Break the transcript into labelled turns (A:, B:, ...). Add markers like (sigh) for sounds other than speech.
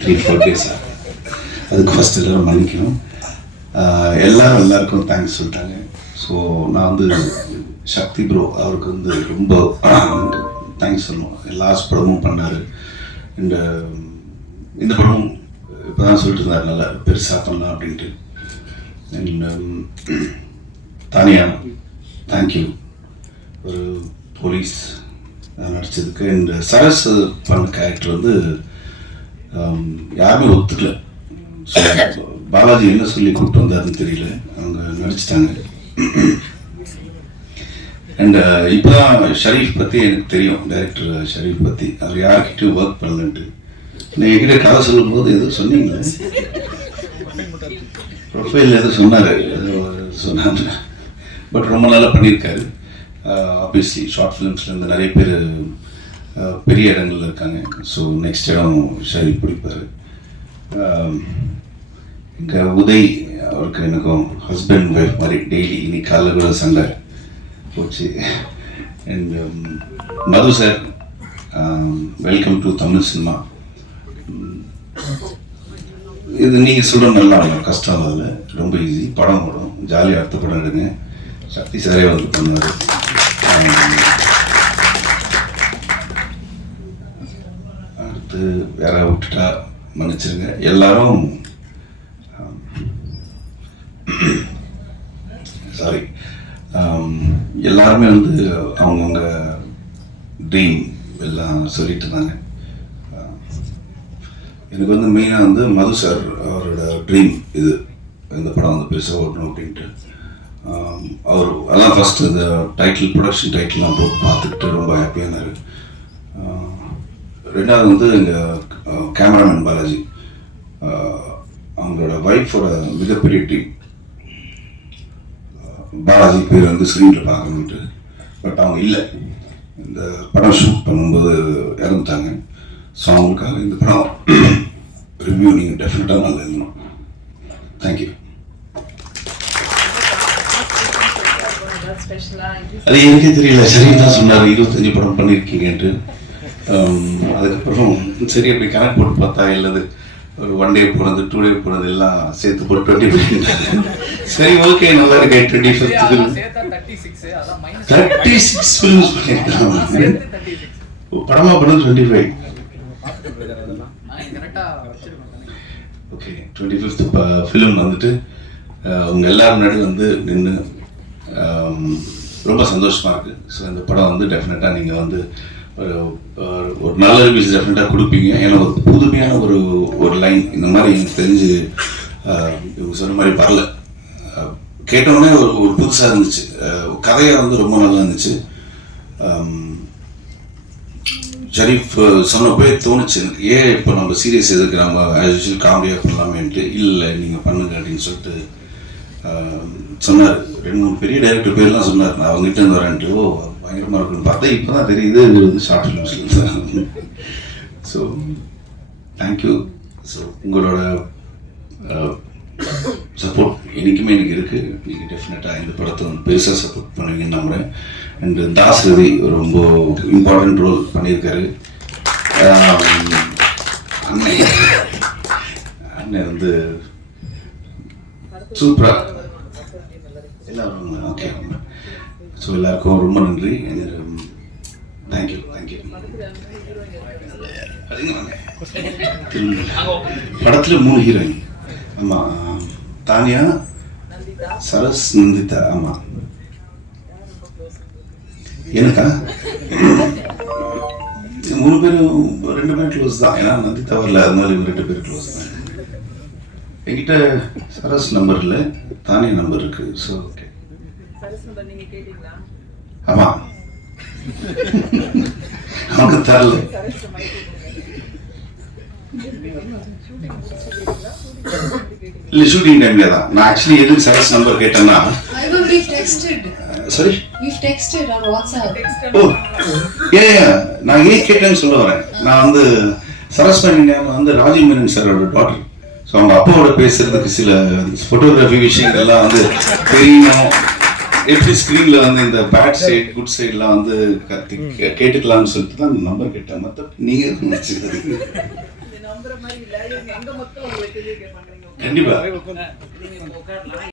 A: Three four டேஸா அதுக்கு first எல்லாரும் மன்னிக்கணும். எல்லாரும் எல்லாருக்கும் தேங்க்ஸ் சொல்லிட்டாங்க. ஸோ நான் வந்து சக்தி ப்ரோ அவருக்கு வந்து ரொம்ப தேங்க்ஸ் சொல்லணும். எல்லா படமும் பண்ணார். இந்த இந்த படமும் இப்போ தான் சொல்லிட்டு இருந்தார். நல்லா பெருசாக பண்ணலாம் அப்படின்ட்டு. அண்ட் um, தானியா தேங்க்யூ ஒரு போலீஸ் நடிச்சதுக்கு. அண்ட் சரஸ் பண்ண கேரக்டர் வந்து யாருமே ஒத்துக்கல. பாலாஜி என்ன சொல்லி கூப்பிட்டு வந்தாருன்னு தெரியல. அவங்க நடிச்சிட்டாங்க. அண்ட் இப்போதான் ஷரீஃப் பற்றி எனக்கு தெரியும். டைரக்டர் ஷரீஃப் பற்றி அவர் யார்கிட்டயும் ஒர்க் பண்ணலன்ட்டு. நீங்கள் என்கிட்ட கதை சொல்லும்போது எதுவும் சொன்னீங்களா? ப்ரொஃபைல் எதுவும் சொன்னார். சொன்னாங்க பட் ரொம்ப நல்லா பண்ணியிருக்காரு. ஆப்வியஸ்லி ஷார்ட் ஃபிலிம்ஸ்லேருந்து நிறைய பேர் பெரிய இடங்கள்ல இருக்காங்க. ஸோ நெக்ஸ்ட் இடம் ஷரி பிடிப்பார். இங்கே உதய் அவருக்கு எனக்கும் ஹஸ்பண்ட் ஒய்ஃப் மாதிரி டெய்லி இன்னைக்கு காலைல கூட சண்டை போச்சு. And um, Madhu sir welcome to Tamil cinema இது நீங்கள் சொல்கிற நல்லா இருக்கும் கஷ்டம் இல்லை. ரொம்ப ஈஸி படம் ஓடும். ஜாலியாக அடுத்த படம் எடுங்க. சக்தி சாரே வந்து பண்ணுவார் வந்து வேற விட்டுட்டா மன்னிச்சிருங்க. எல்லாரும் சாரி எல்லாருமே வந்து அவங்கவுங்க ட்ரீம் எல்லாம் சொல்லிட்டு இருந்தாங்க. எனக்கு வந்து மெயினாக வந்து மது சார் அவரோட ட்ரீம் இது. இந்த படம் வந்து பெருசாக ஓடணும் அப்படின்ட்டு. அவர் அதான் ஃபஸ்ட்டு இந்த டைட்டில் ப்ரொடக்ஷன் டைட்டில்லாம் போட்டு பார்த்துக்கிட்டு ரொம்ப ஹாப்பியாக இருந்தார் ரெண்டாவது வந்து எங்கள் கேமராமேன் பாலாஜி. அவங்களோட ஒய்ஃபோட மிகப்பெரிய டீம். பாலாஜி பேர் வந்து ஸ்க்ரீனில் பார்க்கணுன்ட்டு பட் அவங்க இல்லை. இந்த படம் ஷூட் பண்ணும்போது இறந்துட்டாங்க. ஸோ அவங்களுக்காக இந்த படம் ரிவ்யூ நீங்கள் டெஃபினட்டாக நல்லா எழுதணும். தேங்க்யூ அது எனக்கே தெரியல. சரி தான் சொன்னார் இருபத்தஞ்சு படம் பண்ணியிருக்கீங்கன்ட்டு அதுக்கப்புறம் சரி அப்படி கணக்கு போட்டு பார்த்தா இல்லது. ஒரு ஒன் டே போனது டூ டே போனது எல்லாம் சேர்த்து போட்டு டுவெண்ட்டி (laughs) சரி ஓகே நல்லா இருக்கு twenty fifth thirty six films பண்ணியிருக்காங்க படமா பண்ணது twenty five okay twenty fifth film வந்துட்டு அஹ், உங்க எல்லாரும் முன்னாடி வந்து நின்று ரொம்ப சந்தோஷமா இருக்கு. ஸோ இந்த படம் வந்து டெஃபினட்டாக நீங்கள் வந்து ஒரு நல்ல ரிவ்யூஸ் டெஃபினட்டாக கொடுப்பீங்க. ஏன்னா ஒரு புதுமையான ஒரு ஒரு லைன் இந்த மாதிரி எனக்கு தெரிஞ்சு இவங்க சொன்ன மாதிரி வரல. கேட்டோடனே ஒரு ஒரு புதுசாக இருந்துச்சு. கதையாக வந்து ரொம்ப நல்லா இருந்துச்சு. ஷரீஃப் சொன்னப்போ தோணுச்சு எனக்கு. ஏன் இப்போ நம்ம சீரியஸ் எதுக்கு நம்ம ஆஸ் யூஷுவல் காமெடியாக பண்ணலாமேன்ட்டு. இல்லை நீங்கள் பண்ணுங்க அப்படின்னு சொல்லிட்டு சொன்னார். ரெண்டு மூணு பெரிய டைரக்டர் பேர்லாம் சொன்னார். நான் அவங்ககிட்ட இருந்து வரேன்ட்டு ஓ பயங்கரமாக இருக்குன்னு பார்த்தா இப்போ தான் தெரியுது இது வந்து ஷார்ட் ஃபிலிம்ஸில் ஸோ தேங்க்யூ ஸோ உங்களோட சப்போர்ட் என்றைக்குமே எனக்கு இருக்குது நீங்கள் டெஃபினட்டாக இந்த படத்தை வந்து பெருசாக சப்போர்ட் பண்ணுவீங்கன்னு நம்புகிறேன் அண்ட் தாஸ் ரவி ரொம்ப இம்பார்ட்டண்ட் ரோல் பண்ணியிருக்காரு. அண்ணன் அண்ணன் வந்து சூப்பராக எல்லாரும் ஓகே ஸோ எல்லாருக்கும் ரொம்ப நன்றி. தேங்க்யூ தேங்க்யூ படத்தில் மூணு ஹீரோயின் ஆமாம் தானியா சரஸ் நந்திதா ஆமாம் எனக்கா? மூணு பேரும் ரெண்டு பேரும் க்ளோஸ் தான். ஏன்னா நந்திதா வரல. அதனால இவங்க ரெண்டு பேரும் க்ளோஸ் தான். என்கிட்ட சரஸ் நம்பர் இல்லை தானியா நம்பர் இருக்கு ஸோ ஓகே ஆமாம் அவங்க தரல. இல்லை ஷூட்டிங் டைம்ல தான். நான் ஆக்சுவலி எதுக்கு சரஸ் நம்பர் கேட்டேன்னா. சாரி. ஓ ஏ நான் ஏன் கேட்டேன்னு சொல்ல வரேன். நான் வந்து சரஸ்வதி நேரம் வந்து ராஜீவ் மேனன் சாரோட டாட்டர் ஸோ அவங்க அப்பாவோட பேசுறதுக்கு சில ஃபோட்டோகிராஃபி விஷயங்கள்லாம் வந்து தெரியணும். எப்படி ஸ்க்ரீனில் வந்து இந்த பேட் சைட் குட் சைட்லாம் வந்து கத்தி கேட்டுக்கலாம்னு சொல்லிட்டு தான் நம்பர் கேட்டேன். மற்ற நீங்கள் நினச்சிக்கிறீங்க? மாதிரி